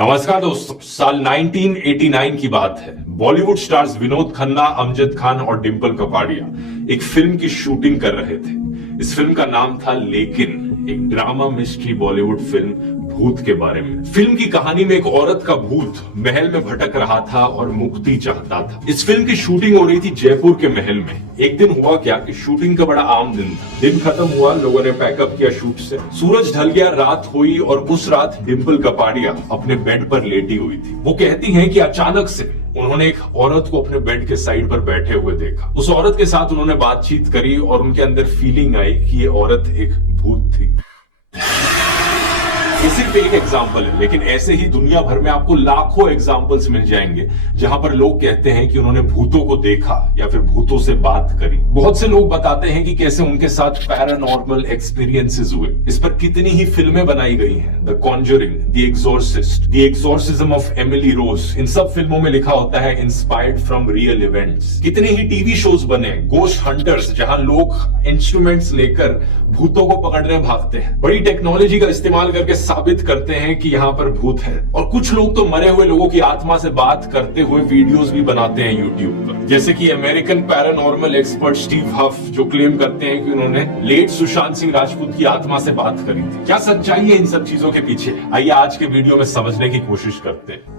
नमस्कार दोस्तों, साल 1989 की बात है। बॉलीवुड स्टार्स विनोद खन्ना, अमजद खान और डिंपल कपाड़िया एक फिल्म की शूटिंग कर रहे थे। इस फिल्म का नाम था लेकिन, एक ड्रामा मिस्ट्री बॉलीवुड फिल्म भूत के बारे में। फिल्म की कहानी में एक औरत का भूत महल में भटक रहा था और मुक्ति चाहता था। इस फिल्म की शूटिंग हो रही थी जयपुर के महल में। एक दिन हुआ क्या कि शूटिंग का बड़ा आम दिन था। दिन खत्म हुआ, लोगों ने पैकअप किया शूट से। सूरज ढल गया, रात हुई और उस रात डिंपल कपाड़िया अपने बेड पर लेटी हुई थी। वो कहती हैं कि अचानक से उन्होंने एक औरत को अपने बेड के साइड पर बैठे हुए देखा। उस औरत के साथ उन्होंने बातचीत करी और उनके अंदर फीलिंग आई कि ये औरत एक भूत थी। ये सिर्फ एक एग्जाम्पल है, लेकिन ऐसे ही दुनिया भर में आपको लाखों एग्जाम्पल्स मिल जाएंगे जहां पर लोग कहते हैं कि उन्होंने भूतों को देखा या फिर भूतों से बात करी। बहुत से लोग बताते हैं कि कैसे उनके साथ पैरानॉर्मल एक्सपीरियंसेस हुए। इस पर कितनी ही फिल्में बनाई गई हैं। The conjuring, the exorcist, the exorcism of Emily Rose, इन सब फिल्मों में लिखा होता है इंस्पायर्ड फ्रॉम रियल इवेंट्स। कितने ही टीवी शोज बने, गोस्ट हंटर्स, जहां लोग इंस्ट्रूमेंट्स लेकर भूतों को पकड़ने भागते हैं। बड़ी टेक्नोलॉजी का इस्तेमाल करके साबित करते हैं कि यहाँ पर भूत है। और कुछ लोग तो मरे हुए लोगों की आत्मा से बात करते हुए वीडियोस भी बनाते हैं यूट्यूब पर, जैसे कि अमेरिकन पैरानॉर्मल एक्सपर्ट स्टीव हफ, जो क्लेम करते हैं कि उन्होंने लेट सुशांत सिंह राजपूत की आत्मा से बात करी थी। क्या सच्चाई है इन सब चीजों के पीछे? आइए आज के वीडियो में समझने की कोशिश करते हैं।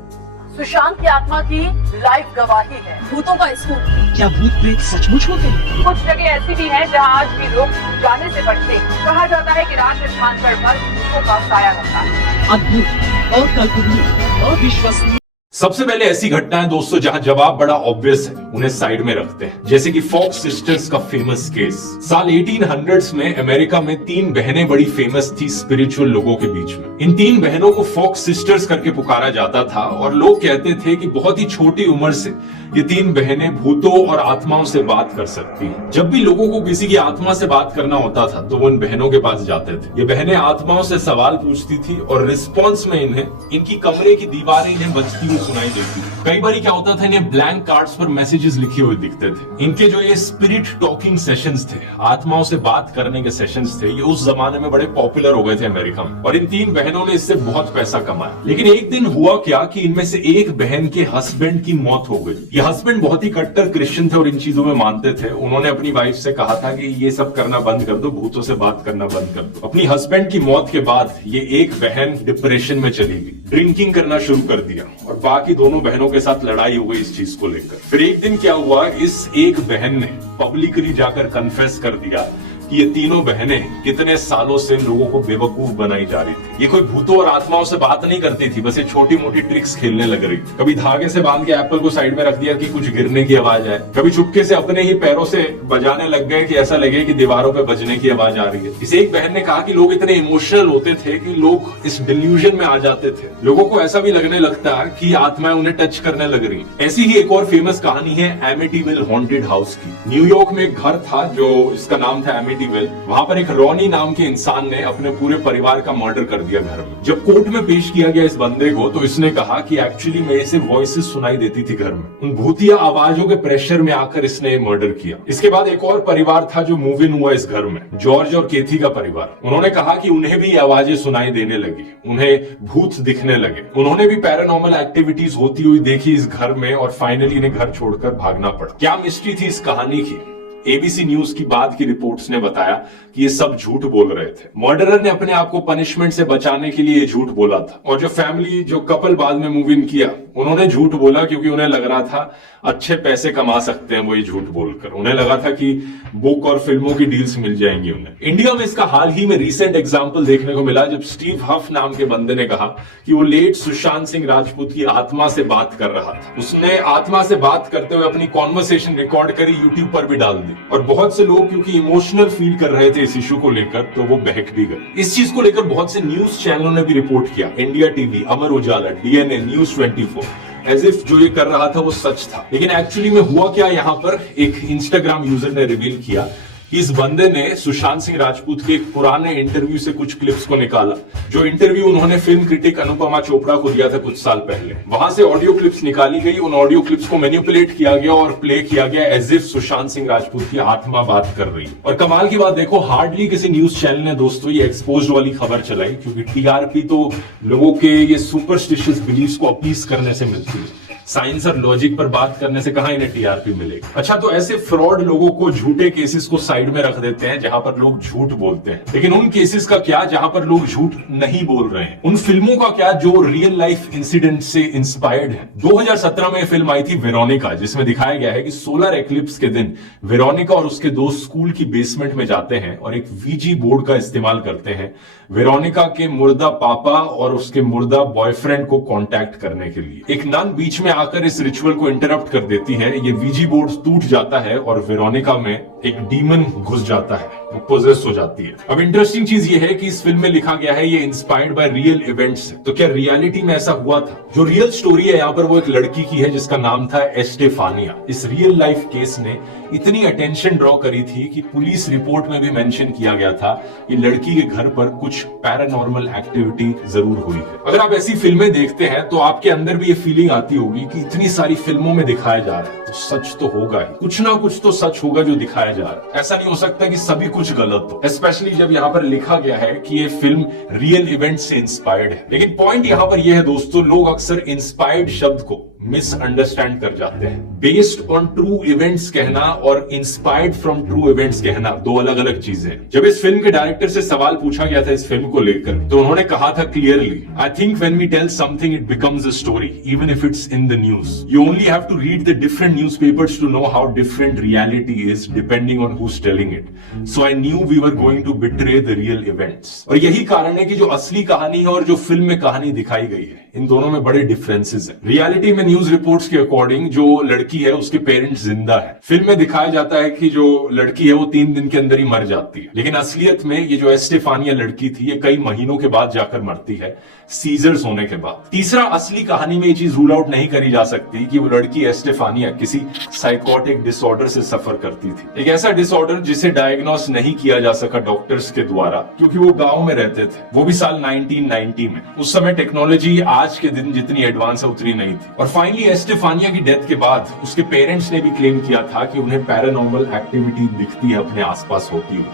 सुशांत की आत्मा की लाइव गवाही है। भूतों का स्कूप। क्या भूत प्रेत सचमुच होते हैं? कुछ जगह ऐसी भी हैं जहां आज भी लोग जाने से बचते हैं। कहा जाता है कि रात स्थान पर भूतों का साया रहता है। अद्भुत और कल्पनीय और विश्वसनीय। सबसे पहले ऐसी घटनाएं दोस्तों जहां जवाब बड़ा ऑब्वियस है, उन्हें साइड में रखते हैं, जैसे कि फॉक्स सिस्टर्स का फेमस केस। साल 1800s में अमेरिका में 3 बहनें बड़ी फेमस थी स्पिरिचुअल लोगों के बीच में। इन 3 बहनों को फॉक्स सिस्टर्स करके पुकारा जाता था और लोग कहते थे कि बहुत ही छोटी उम्र से ये 3 बहनें भूतों और आत्माओं से बात कर सकती हैं। जब भी लोगों को किसी की आत्मा से बात करना होता था तो वो इन बहनों के पास जाते थे। ये बहनें आत्माओं से सवाल पूछती थी और रिस्पॉन्स में इन्हें इनकी कमरे की दीवारें इन्हें बजती हुई सुनाई देती थी। कई बार क्या होता था, इन्हें ब्लैंक कार्ड्स पर मैसेजेस लिखे हुए दिखते थे। इनके जो ये स्पिरिट टॉकिंग सेशंस थे, आत्माओं से बात करने के सेशंस थे, ये उस जमाने में बड़े पॉपुलर हो गए थे अमेरिका में और इन 3 बहनों ने इससे बहुत पैसा कमाया। लेकिन एक दिन हुआ क्या कि इनमें से एक बहन के हस्बैंड की मौत हो गई। ये हस्बैंड बहुत ही कट्टर क्रिश्चियन थे और इन चीजों में मानते थे। उन्होंने अपनी वाइफ से कहा था कि ये सब करना बंद कर दो, भूतों से बात करना बंद कर दो। अपनी हस्बैंड की मौत के बाद ये एक बहन डिप्रेशन में चली गई, ड्रिंकिंग करना शुरू कर दिया और बाकी दोनों बहनों के साथ लड़ाई हो गई इस चीज को लेकर। फिर एक दिन क्या हुआ, इस एक बहन ने पब्लिकली जाकर कन्फेस कर दिया कि ये तीनों बहनें कितने सालों से लोगों को बेवकूफ बनाई जा रही थी। ये कोई भूतों और आत्माओं से बात नहीं करती थी, बस ये छोटी मोटी ट्रिक्स खेलने लग रही थी। कभी धागे से बांध के एप्पल को साइड में रख दिया कि कुछ गिरने की आवाज आए, कभी चुपके से अपने ही पैरों से बजाने लग गए कि ऐसा लगे कि दीवारों पे बजने की आवाज आ रही है। इस एक बहन ने कहा कि लोग इतने इमोशनल होते थे कि लोग इस डिल्यूजन में आ जाते थे। लोगों को ऐसा भी लगने लगता कि आत्माएं उन्हें टच करने लग रही। ऐसी ही एक और फेमस कहानी है एमिटीविल हॉन्टेड हाउस की। न्यूयॉर्क में एक घर था जो इसका नाम था एमिटीविल। वहां पर एक रॉनी नाम के इंसान ने अपने पूरे परिवार का मर्डर कर दिया घर में। जब कोर्ट में पेश किया गया इस बंदे को तो इसने कहा कि एक्चुअली मेरे से वॉइसेस सुनाई देती थी घर में, उन भूतिया आवाजों के प्रेशर में आकर इसने मर्डर किया। इसके बाद एक और परिवार था जो मूव इन हुआ इस घर में, जॉर्ज और केथी का परिवार। उन्होंने कहा कि उन्हें भी आवाजें सुनाई देने लगी, उन्हें भूत दिखने लगे। उन्होंने भी पैरानॉर्मल एक्टिविटीज होती हुई देखी इस घर में और फाइनली इन्हें घर छोड़कर भागना पड़ा। क्या मिस्ट्री थी इस कहानी की? एबीसी न्यूज की बाद की रिपोर्ट्स ने बताया कि ये सब झूठ बोल रहे थे। मर्डरर ने अपने आप को पनिशमेंट से बचाने के लिए झूठ बोला था और जो कपल बाद में मूव इन किया उन्होंने झूठ बोला क्योंकि उन्हें लग रहा था अच्छे पैसे कमा सकते हैं वो ये झूठ बोलकर। उन्हें लगा था कि बुक और फिल्मों की डील्स मिल जाएंगी उन्हें। इंडिया में इसका हाल ही में रिसेंट एग्जाम्पल देखने को मिला जब स्टीव हफ नाम के बंदे ने कहा कि वो लेट सुशांत सिंह राजपूत की आत्मा से बात कर रहा था। उसने आत्मा से बात करते हुए अपनी कॉन्वर्सेशन रिकॉर्ड करी, यूट्यूब पर भी डाल दी और बहुत से लोग क्योंकि इमोशनल फील कर रहे थे इस इशू को लेकर तो वो बहक भी गए। इस चीज को लेकर बहुत से न्यूज चैनलों ने भी रिपोर्ट किया, India TV, Amar Ujala, DNA, news 24, as if जो ये कर रहा था वो सच था। लेकिन एक्चुअली में हुआ क्या, यहाँ पर एक इंस्टाग्राम यूजर ने रिवील किया कि इस बंदे ने सुशांत सिंह राजपूत के एक पुराने इंटरव्यू से कुछ क्लिप्स को निकाला, जो इंटरव्यू उन्होंने फिल्म क्रिटिक अनुपमा चोपड़ा को दिया था कुछ साल पहले। वहां से ऑडियो क्लिप्स निकाली गई, उन ऑडियो क्लिप्स को मैनिपुलेट किया गया और प्ले किया गया एज इफ सुशांत सिंह राजपूत की आत्मा बात कर रही है। और कमाल की बात देखो, हार्डली किसी न्यूज चैनल ने दोस्तों ये एक्सपोज वाली खबर चलाई, क्योंकि टीआरपी तो लोगों के ये सुपरस्टिशियस बिलीफ्स को अपीज करने से मिलती है। साइंस और लॉजिक पर बात करने से कहां इन्हें टीआरपी मिलेगी। अच्छा, तो ऐसे फ्रॉड लोगों को, झूठे केसेस को साइड में रख देते हैं जहां पर लोग झूठ बोलते हैं, लेकिन उन केसेस का क्या जहां पर लोग झूठ नहीं बोल रहे हैं? उन फिल्मों का क्या जो रियल लाइफ इंसिडेंट से इंस्पायर्ड है? 2017 में फिल्म आई थी वेरोनिका, जिसमें दिखाया गया है कि सोलर एक्लिप्स के दिन वेरोनिका और उसके दोस्त स्कूल की बेसमेंट में जाते हैं और एक वीजी बोर्ड का इस्तेमाल करते हैं वेरोनिका के मुर्दा पापा और उसके मुर्दा बॉयफ्रेंड को कांटेक्ट करने के लिए। एक नन बीच में आकर इस रिचुअल को इंटरप्ट कर देती है, ये वीजी बोर्ड टूट जाता है और वेरोनिका में एक डीमन घुस जाता है, वो पोजेस हो जाती है। अब इंटरेस्टिंग चीज ये है कि इस फिल्म में लिखा गया है ये इंस्पायर्ड बाय रियल इवेंट्स। तो क्या रियलिटी में ऐसा हुआ था? जो रियल स्टोरी है यहाँ पर वो एक लड़की की है जिसका नाम था एस्टेफानिया। इस रियल लाइफ केस ने इतनी अटेंशन ड्रॉ करी थी कि पुलिस रिपोर्ट में भी मेंशन किया गया था कि लड़की के घर पर कुछ पैरानॉर्मल एक्टिविटी जरूर हुई है। अगर आप ऐसी फिल्में देखते हैं तो आपके अंदर भी ये फीलिंग आती होगी कि इतनी सारी फिल्मों में दिखाया जा रहा है तो सच तो होगा ही, कुछ ना कुछ तो सच होगा जो दिखाया जा रहा है। ऐसा नहीं हो सकता कि सभी कुछ गलत हो, स्पेशली जब यहाँ पर लिखा गया है कि ये फिल्म रियल इवेंट से इंस्पायर्ड है। लेकिन पॉइंट यहाँ पर यह है दोस्तों, लोग अक्सर इंस्पायर्ड शब्द को मिसअंडरस्टैंड कर जाते हैं। बेस्ड ऑन ट्रू इवेंट्स कहना और इंस्पायर्ड फ्रॉम ट्रू इवेंट्स कहना दो अलग अलग चीजें हैं। जब इस फिल्म के डायरेक्टर से सवाल पूछा गया था इस फिल्म को लेकर, तो उन्होंने कहा था clearly, I think when we tell something it becomes a story even if it's in the news. You only have to read the different newspapers to know how different reality is depending on who's telling it. So I knew we were going to betray the real events. और यही कारण है कि जो असली कहानी है और जो फिल्म में कहानी दिखाई गई है, इन दोनों में बड़े डिफरेंसेस हैं। रियलिटी में न्यूज रिपोर्ट्स के अकॉर्डिंग जो लड़की है उसके पेरेंट्स जिंदा है। फिल्म में दिखाया जाता है कि जो लड़की है वो 3 दिन के अंदर ही मर जाती है, लेकिन असलियत में ये जो एस्टेफानिया लड़की थी ये कई महीनों के बाद जाकर मरती है, सीजर्स होने के बाद। तीसरा, असली कहानी में ये चीज रूल आउट नहीं करी जा सकती कि वो लड़की एस्टेफानिया किसी साइकोटिक डिसऑर्डर से सफर करती थी। एक ऐसा डिसऑर्डर जिसे डायग्नोस नहीं किया जा सका डॉक्टर्स के द्वारा, क्योंकि वो गांव में रहते थे, वो भी साल 1990 में। उस समय टेक्नोलॉजी आज के दिन जितनी एडवांस है उतनी नहीं थी। और फाइनली एस्टेफानिया की डेथ के बाद उसके पेरेंट्स ने भी क्लेम किया था कि उन्हें पैरानॉर्मल एक्टिविटी दिखती है अपने आसपास होती हुई,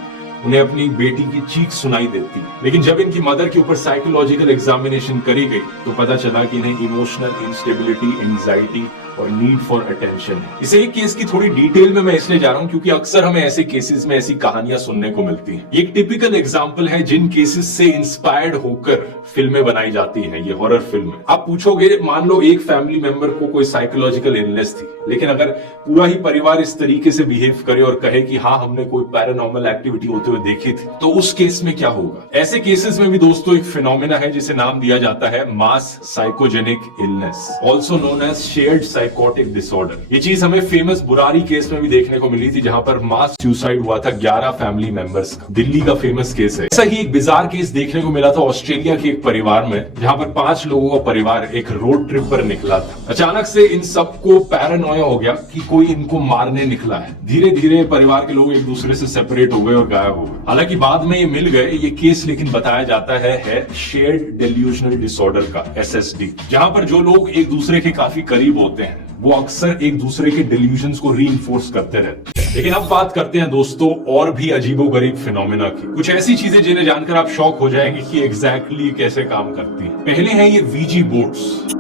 उन्हें अपनी बेटी की चीख सुनाई देती। लेकिन जब इनकी मदर के ऊपर साइकोलॉजिकल एग्जामिनेशन करी गई तो पता चला कि इन्हें इमोशनल इंस्टेबिलिटी, एंजाइटी और नीड फॉर अटेंशन है। इसे एक केस की थोड़ी डिटेल में मैं इसलिए जा रहा हूं क्योंकि अक्सर हमें ऐसे केसेस में ऐसी कहानियां सुनने को मिलती हैं। ये एक टिपिकल एग्जांपल है जिन केसेस से इंस्पायर्ड होकर फिल्में बनाई जाती हैं, ये हॉरर फिल्में। आप पूछोगे, मान लो एक फैमिली मेंबर को कोई साइकोलॉजिकल इलनेस थी, लेकिन अगर पूरा ही परिवार इस तरीके से बिहेव करे और कहे कि हाँ हमने कोई पैरानॉर्मल एक्टिविटी होते हुए देखी थी, तो उस केस में क्या होगा? ऐसे केसेस में भी दोस्तों एक फिनोमेना है जिसे नाम दिया जाता है mass psychogenic illness, also known as shared psychotic disorder. ये चीज हमें फेमस बुरारी केस में भी देखने को मिली थी, जहां पर मास सुसाइड हुआ था 11 फैमिली मेंबर्स का। दिल्ली का फेमस केस है। ऐसा ही एक बिजार केस देखने को मिला था ऑस्ट्रेलिया के एक परिवार में, जहां पर 5 लोगों का परिवार एक रोड ट्रिप पर निकला था। अचानक से इन सबको पैरानोया हो गया कि कोई इनको मारने निकला है। धीरे धीरे परिवार के लोग एक दूसरे से सेपरेट हो गए और गायब हो गए। हालांकि बाद में ये मिल गए। ये केस लेकिन बताया जाता है शेयर्ड डेल्यूजनल डिसऑर्डर का, SSD, जहां पर जो लोग एक दूसरे के काफी करीब होते हैं वो अक्सर एक दूसरे के डेल्यूजन्स को रीइंफोर्स करते रहते हैं। लेकिन अब बात करते हैं दोस्तों और भी अजीबोगरीब फिनोमेना की, कुछ ऐसी चीजें जिन्हें जानकर आप शॉक हो जाएंगे कि एग्जैक्टली कैसे काम करती हैं। पहले हैं ये वीजी बोर्ड्स।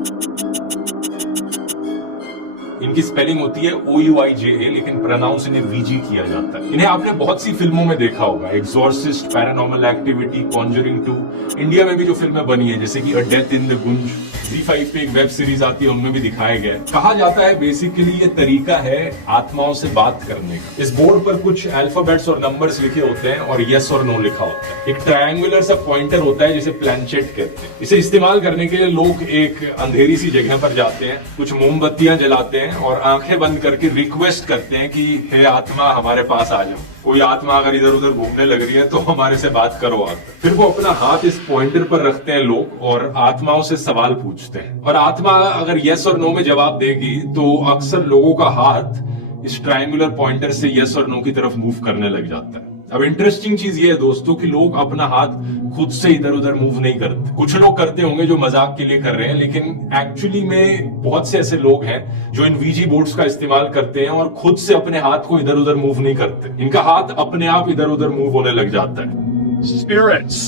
इनकी स्पेलिंग होती है OUIJA, लेकिन प्रोनाउंस इन्हें वीजी किया जाता है। इन्हें आपने बहुत सी फिल्मों में देखा होगा, exorcist, paranormal activity, Conjuring 2। India में भी जो फिल्में बनी है जैसे कि a death in the Gunj, Z5 पे एक वेब सीरीज आती है, उनमें भी दिखाया गया है। कहा जाता है बेसिकली ये तरीका है आत्माओं से बात करने का। इस बोर्ड पर कुछ अल्फाबेट्स और नंबर्स लिखे होते हैं और यस और नो लिखा होता है। एक ट्रायंगुलर सा पॉइंटर होता है जिसे प्लैंचेट कहते हैं। इसे इस्तेमाल करने के लिए लोग एक अंधेरी सी जगह पर जाते हैं, कुछ मोमबत्तियां जलाते हैं और आंखें बंद करके रिक्वेस्ट करते हैं कि हे आत्मा हमारे पास आ जाओ। कोई आत्मा अगर इधर उधर घूमने लग रही है तो हमारे से बात करो आकर। फिर वो अपना हाथ इस पॉइंटर पर रखते हैं लोग और आत्माओं से सवाल पूछते हैं, और आत्मा अगर यस और नो में जवाब देगी तो अक्सर लोगों का हाथ इस ट्रायंगुलर पॉइंटर से यस और नो की तरफ मूव करने लग जाता है। अब इंटरेस्टिंग चीज ये है दोस्तों कि लोग अपना हाथ खुद से इधर उधर मूव नहीं करते। कुछ लोग करते होंगे जो मजाक के लिए कर रहे हैं, लेकिन एक्चुअली में बहुत से ऐसे लोग हैं जो इन वीजी बोर्ड्स का इस्तेमाल करते हैं और खुद से अपने हाथ को इधर उधर मूव नहीं करते। इनका हाथ अपने आप इधर उधर मूव होने लग जाता है। Spirits,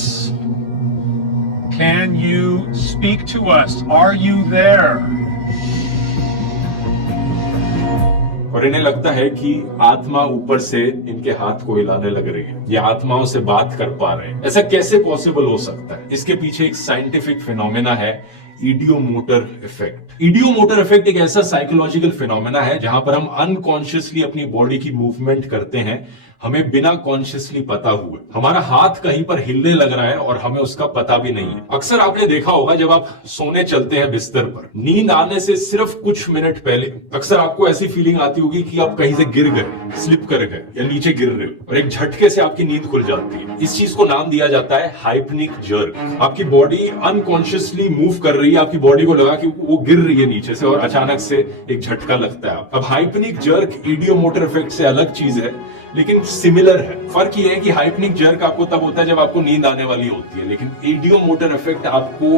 can you speak to us? Are you there? और इन्हें लगता है कि आत्मा ऊपर से इनके हाथ को हिलाने लग रही है, ये आत्माओं से बात कर पा रहे हैं। ऐसा कैसे पॉसिबल हो सकता है? इसके पीछे एक साइंटिफिक फिनोमेना है, इडियोमोटर इफेक्ट। इडियोमोटर इफेक्ट एक ऐसा साइकोलॉजिकल फिनोमेना है जहां पर हम अनकॉन्शियसली अपनी बॉडी की मूवमेंट करते हैं, हमें बिना कॉन्शियसली पता हुए। हमारा हाथ कहीं पर हिलने लग रहा है और हमें उसका पता भी नहीं है। अक्सर आपने देखा होगा जब आप सोने चलते हैं बिस्तर पर, नींद आने से सिर्फ कुछ मिनट पहले अक्सर आपको ऐसी फीलिंग आती होगी कि आप कहीं से गिर गए, स्लिप कर गए या नीचे गिर रहे हो और एक झटके से आपकी नींद खुल जाती है। इस चीज को नाम दिया जाता है हाइपनिक जर्क। आपकी बॉडी अनकॉन्शियसली मूव कर रही है, आपकी बॉडी को लगा कि वो गिर रही है नीचे से और अचानक से एक झटका लगता है। अब हाइपनिक जर्क इडियोमोटर इफेक्ट से अलग चीज है, लेकिन सिमिलर है। फर्क ये है कि हाइपनिक जर्क आपको तब होता है जब आपको नींद आने वाली होती है, लेकिन इडियोमोटर इफेक्ट आपको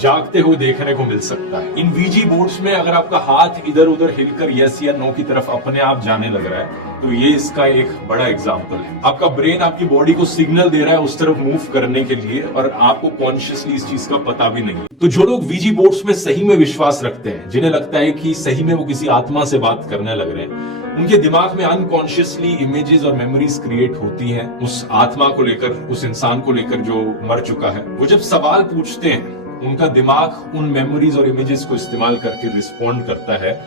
जागते हुए देखने को मिल सकता है। इन वीजी बोर्ड्स में अगर आपका हाथ इधर उधर हिलकर यस या नो की तरफ अपने आप जाने लग रहा है, तो ये इसका एक बड़ा एग्जाम्पल है। आपका ब्रेन आपकी बॉडी को सिग्नल दे रहा है उस तरफ मूव करने के लिए और आपको कॉन्शियसली इस चीज का पता भी नहीं है। तो जो लोग वीजी बोर्ड्स में सही में विश्वास रखते हैं, जिन्हें लगता है कि सही में वो किसी आत्मा से बात करने लग रहे हैं, उनके दिमाग में अनकॉन्शियसली इमेजेस और मेमोरीज क्रिएट होती हैं उस आत्मा को लेकर, उस इंसान को लेकर जो मर चुका है। वो जब सवाल पूछते हैं, उनका दिमाग उन मेमोरीज और इमेजेस को इस्तेमाल करके रिस्पॉन्ड करता है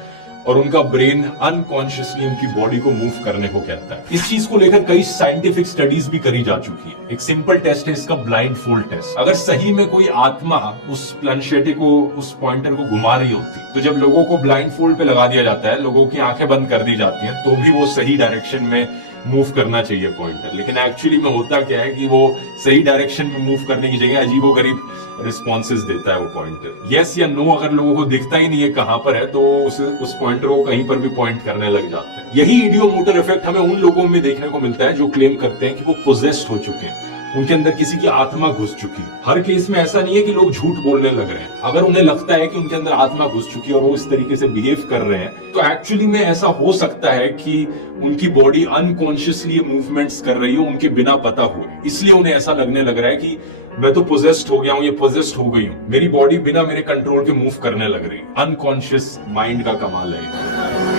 और उनका ब्रेन अनकॉन्शियसली उनकी बॉडी को मूव करने को कहता है। इस चीज को लेकर कई साइंटिफिक स्टडीज भी करी जा चुकी है। एक सिंपल टेस्ट है इसका, ब्लाइंड फोल्ड टेस्ट। अगर सही में कोई आत्मा उस प्लानशेटे को, उस पॉइंटर को घुमा रही होती, तो जब लोगों को ब्लाइंड फोल्ड पे लगा दिया जाता है, लोगों की आंखें बंद कर दी जाती हैं, तो भी वो सही डायरेक्शन में मूव करना चाहिए पॉइंटर। लेकिन एक्चुअली में होता क्या है कि वो सही डायरेक्शन में मूव करने की जगह अजीबोगरीब रिस्पॉन्सेज देता है वो पॉइंटर। यस या नो अगर लोगों को दिखता ही नहीं है कहां पर है, तो उस पॉइंटर को कहीं पर भी पॉइंट करने लग जाते हैं। यही इडियोमोटर इफेक्ट हमें उन लोगों में देखने को मिलता है जो क्लेम करते हैं कि वो पोजेस्ड हो चुके हैं, उनके अंदर किसी की आत्मा घुस चुकी है। हर केस में ऐसा नहीं है कि लोग झूठ बोलने लग रहे हैं। अगर उन्हें लगता है कि उनके अंदर आत्मा घुस चुकी है और वो इस तरीके से बिहेव कर रहे हैं, तो एक्चुअली में ऐसा हो सकता है कि उनकी बॉडी अनकॉन्शियसली मूवमेंट्स कर रही हो उनके बिना पता हुए। इसलिए उन्हें ऐसा लगने लग रहा है कि मैं तो पोजेस्ड हो गया हूं, ये पोजेस्ड हो गई हूं, मेरी बॉडी बिना मेरे कंट्रोल के मूव करने लग रही है। अनकॉन्शियस माइंड का कमाल है।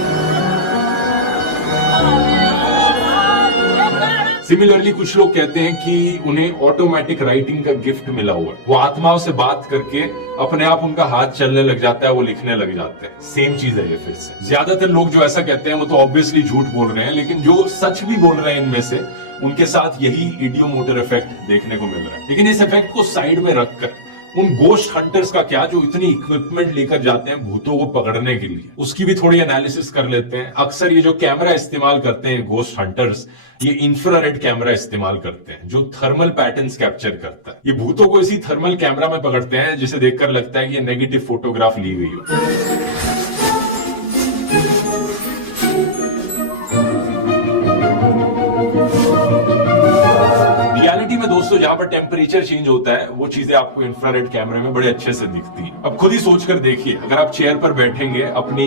सिमिलरली कुछ लोग कहते हैं कि उन्हें ऑटोमेटिक राइटिंग का गिफ्ट मिला हुआ है। वो आत्माओं से बात करके अपने आप उनका हाथ चलने लग जाता है, वो लिखने लग जाते हैं। सेम चीज है ये फिर से। ज्यादातर लोग जो ऐसा कहते हैं वो तो ऑब्वियसली झूठ बोल रहे हैं, लेकिन जो सच भी बोल रहे हैं इनमें से, उनके साथ यही इडियोमोटर इफेक्ट देखने को मिल रहा है। लेकिन इस इफेक्ट को साइड में रखकर उन गोस्ट हंटर्स का क्या, जो इतनी इक्विपमेंट लेकर जाते हैं भूतों को पकड़ने के लिए, उसकी भी थोड़ी एनालिसिस कर लेते हैं। अक्सर ये जो कैमरा इस्तेमाल करते हैं गोस्ट हंटर्स, ये इंफ्रारेड कैमरा इस्तेमाल करते हैं जो थर्मल पैटर्न्स कैप्चर करता है। ये भूतों को इसी थर्मल कैमरा में पकड़ते हैं जिसे देखकर लगता है कि ये नेगेटिव फोटोग्राफ ली गई हो। रियलिटी में दोस्तों जहां पर टेम्परेचर चेंज होता है, वो चीजें आपको इंफ्रारेड कैमरे में बड़े अच्छे से दिखती हैं। अब खुद ही सोचकर देखिए, अगर आप चेयर पर बैठेंगे, अपनी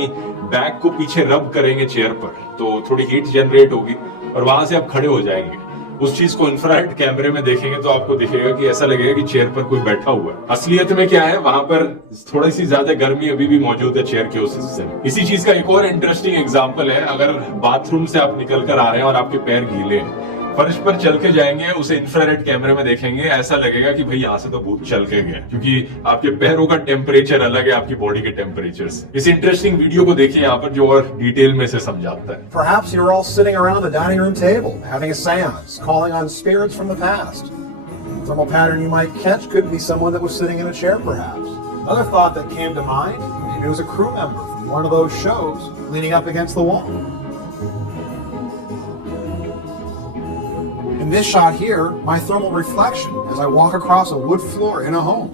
बैक को पीछे रब करेंगे चेयर पर, तो थोड़ी हीट जनरेट होगी और वहां से आप खड़े हो जाएंगे। उस चीज को इंफ्रारेड कैमरे में देखेंगे तो आपको दिखेगा कि ऐसा लगेगा कि चेयर पर कोई बैठा हुआ है। असलियत में क्या है, वहां पर थोड़ी सी ज्यादा गर्मी अभी भी मौजूद है चेयर के उस हिस्से में। इसी चीज का एक और इंटरेस्टिंग एग्जांपल है, अगर बाथरूम से आप निकल कर आ रहे हैं और आपके पैर गीले हैं, फर्श पर चल के जाएंगे, उसे इंफ्रारेड कैमरे में देखेंगे, ऐसा लगेगा कि भाई यहाँ से तो भूत चल के गए, क्योंकि आपके पैरों का टेम्परेचर अलग है आपकी बॉडी के टेम्परेचर से। इस इंटरेस्टिंग वीडियो को देखिए यहाँ पर, जो और डिटेल में से समझाता है। Perhaps you're all sitting around the dining room table, having a seance, calling on spirits from the past. The thermal pattern you might catch could be someone that was sitting in a chair, perhaps. Another thought that came to mind, maybe it was a crew member from one of those shows leaning up against the wall. In this shot here, my thermal reflection as I walk across a wood floor in a home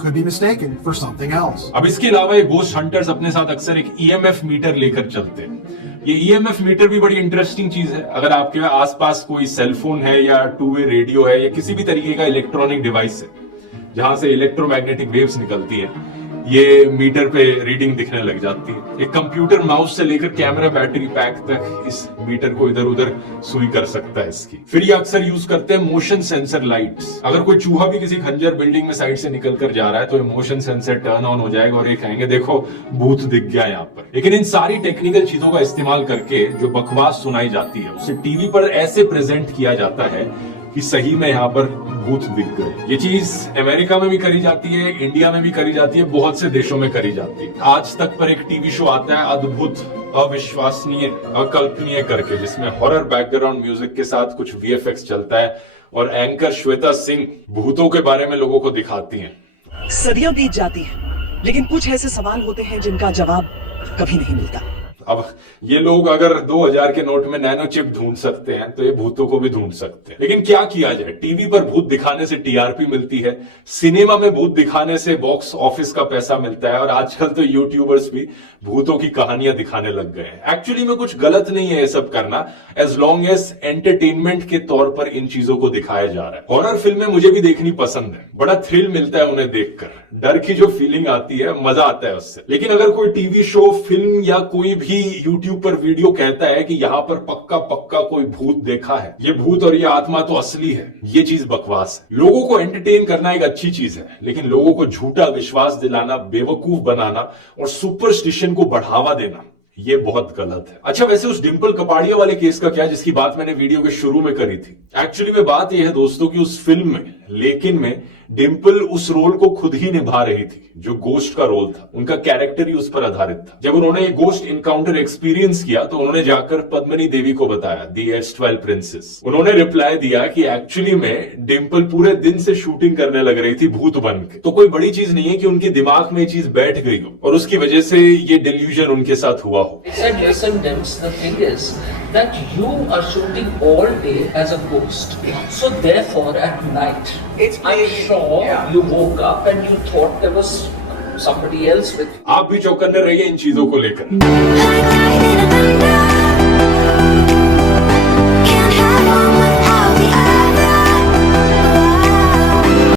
could be mistaken for something else. अब इसके अलावा ये ghost hunters अपने साथ अक्सर एक EMF metre लेकर चलते हैं। ये ईएमएफ मीटर भी बड़ी इंटरेस्टिंग चीज है। अगर आपके आसपास कोई सेल फोन है या टू वे रेडियो है या किसी भी तरीके का इलेक्ट्रॉनिक डिवाइस है जहां से इलेक्ट्रोमैग्नेटिक वेव्स निकलती है, ये मीटर पे रीडिंग दिखने लग जाती है। एक कंप्यूटर माउस से लेकर कैमरा बैटरी पैक तक इस मीटर को इधर उधर सुई कर सकता है इसकी। फिर ये अक्सर यूज करते हैं मोशन सेंसर लाइट्स। अगर कोई चूहा भी किसी खंजर बिल्डिंग में साइड से निकल कर जा रहा है तो ये मोशन सेंसर टर्न ऑन हो जाएगा और ये कहेंगे देखो भूत दिख गया यहाँ पर। लेकिन इन सारी टेक्निकल चीजों का इस्तेमाल करके जो बकवास सुनाई जाती है उसे टीवी पर ऐसे प्रेजेंट किया जाता है कि सही में यहाँ पर भूत दिख गए। ये चीज अमेरिका में भी करी जाती है, इंडिया में भी करी जाती है, बहुत से देशों में करी जाती है। आज तक पर एक टीवी शो आता है अद्भुत, अविश्वसनीय, अकल्पनीय करके, जिसमें हॉरर बैकग्राउंड म्यूजिक के साथ कुछ वीएफएक्स चलता है और एंकर श्वेता सिंह भूतों के बारे में लोगों को दिखाती हैं। सदियां बीत जाती हैं, लेकिन कुछ ऐसे सवाल होते हैं जिनका जवाब कभी नहीं मिलता। अब ये लोग अगर 2000 के नोट में नैनो चिप ढूंढ सकते हैं तो ये भूतों को भी ढूंढ सकते हैं। लेकिन क्या किया जाए, टीवी पर भूत दिखाने से टीआरपी मिलती है, सिनेमा में भूत दिखाने से बॉक्स ऑफिस का पैसा मिलता है और आजकल तो यूट्यूबर्स भी भूतों की कहानियां दिखाने लग गए हैं। एक्चुअली में कुछ गलत नहीं है ये सब करना, एज लॉन्ग एज एंटरटेनमेंट के तौर पर इन चीजों को दिखाया जा रहा है। हॉरर फिल्में मुझे भी देखनी पसंद है, बड़ा थ्रिल मिलता है उन्हें देखकर, डर की जो फीलिंग आती है मजा आता है उससे। लेकिन अगर कोई टीवी शो, फिल्म या कोई भी यूट्यूब पर वीडियो कहता है कि यहाँ पर पक्का पक्का कोई भूत देखा है, ये भूत और ये आत्मा तो असली है, ये चीज बकवास है। लोगों को एंटरटेन करना एक अच्छी चीज है, लेकिन लोगों को झूठा विश्वास दिलाना, बेवकूफ बनाना और सुपरस्टिशन को बढ़ावा देना, ये बहुत गलत है। अच्छा, वैसे उस डिंपल कपाड़िया वाले केस का क्या, जिसकी बात मैंने वीडियो के शुरू में करी थी। एक्चुअली में बात यह है दोस्तों कि उस फिल्म में लेकिन में डिंपल उस रोल को खुद ही निभा रही थी, जो गोस्ट का रोल था। उनका कैरेक्टर ही उस पर आधारित था। जब उन्होंने गोस्ट इनकाउंटर एक्सपीरियंस किया तो उन्होंने जाकर पद्मिनी देवी को बताया, दी एर्स्टवाइल प्रिंसेस। उन्होंने रिप्लाई दिया कि एक्चुअली में डिंपल पूरे दिन से शूटिंग करने लग रही थी भूत बन के। तो कोई बड़ी चीज नहीं है कि उनके दिमाग में ये चीज बैठ गई हो और उसकी वजह से ये डिल्यूजन उनके साथ हुआ हो। He said, listen, Dims, the thing is that you are shooting all day as a ghost. So therefore, at night, I'm sure you woke up and you thought there was somebody else with you. आप भी चौकन्ने रहिए इन चीजों को लेकर।